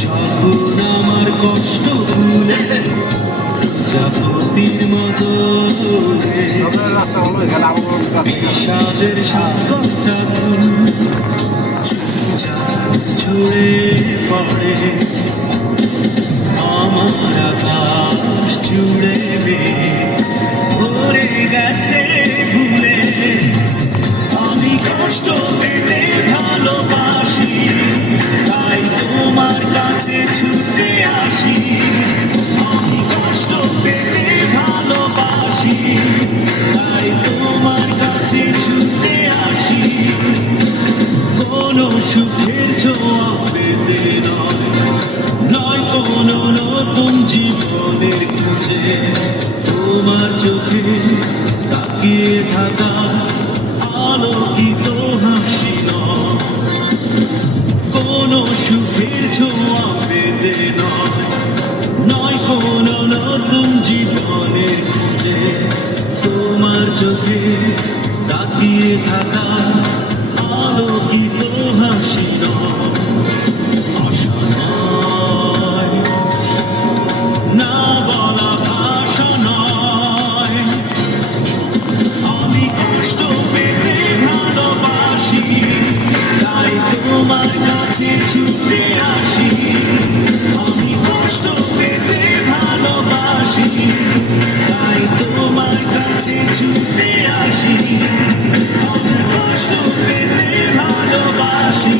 যখন আমার কষ্ট ভুলে প্রজাপতির মতো বিষাদের সাগরটা ছুঁড়ে পড়ে আমার আকাশ জুড়ে ভরে গেছে ভুলে আমি কষ্ট পেতে ভালোবাসি তাই তোমার কাছে ছুটে আসি আমি কষ্ট পেতে ভালোবাসি তাই তোমার কাছে ছুটে আসি কোনো সুখের ছোঁয়া পেতে নয় কোনো নতুন জীবনের খুঁজে তোমার চোখে তাকিয়ে থাকা আলোকিত হাসি কোনো সুখের ছোঁয়া পেতে নয় কোনো নতুন জীবনের খুঁজে তোমার চোখে তাকিয়ে থাকা আলোকিত হাসি আশা নয় না বলা ভাষা নয় আমি কষ্ট পেতে ভালোবাসি তাই তোমার কাছে ছুটে আসি আমি কষ্ট পেতে ভালোবাসি তাই তোমার কাছে ছুটে আসি আমি কষ্ট পেতে ভালোবাসি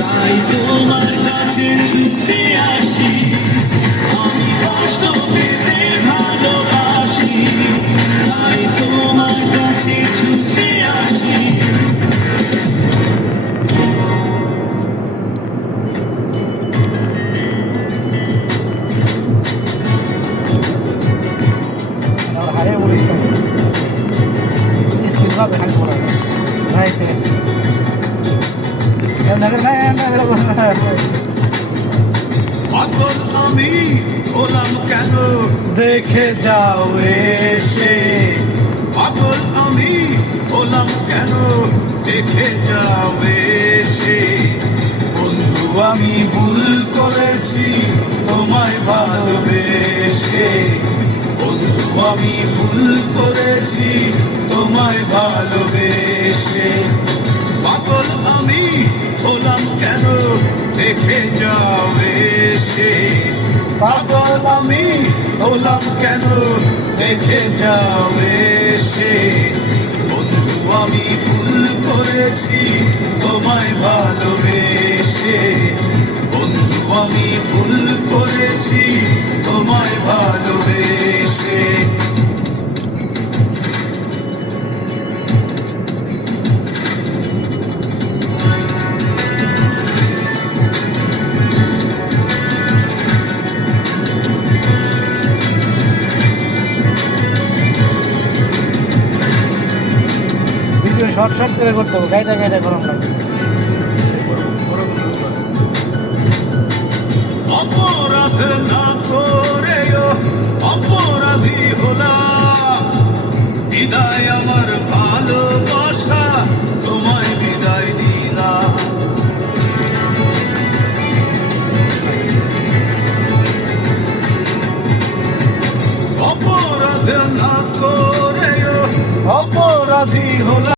তাই তোমার কাছে ছুটে আসি আমি কষ্ট পেতে ভালোবাসি তাই তোমার কাছে ছুটে আসি পাগল আমি হলাম কেন দেখে যাও এসে পাগল আমি হলাম কেন দেখে যাও এসে বন্ধু আমি ভুল করেছি তোমায় ভালোবেসে বন্ধু আমি ভুল করেছি তোমায় ভালোবেসে পাগল আমি হলাম কেন দেখে যাও এসে পাগল আমি হলাম কেন দেখে যাও এসে বন্ধু আমি ভুল করেছি তোমায় ভালোবেসে বন্ধু আমি ভুল করেছি তোমায় ভালোবেসে শর্ট শর্ট করে করতে হবে গাইডা গাইডা গরম লাগে অপরাধ না করেও অপরাধী হলাম বিদায় আমার ভালোবাসা তোমায় বিদায় দিলাম অপরাধ না করেও অপরাধী হলাম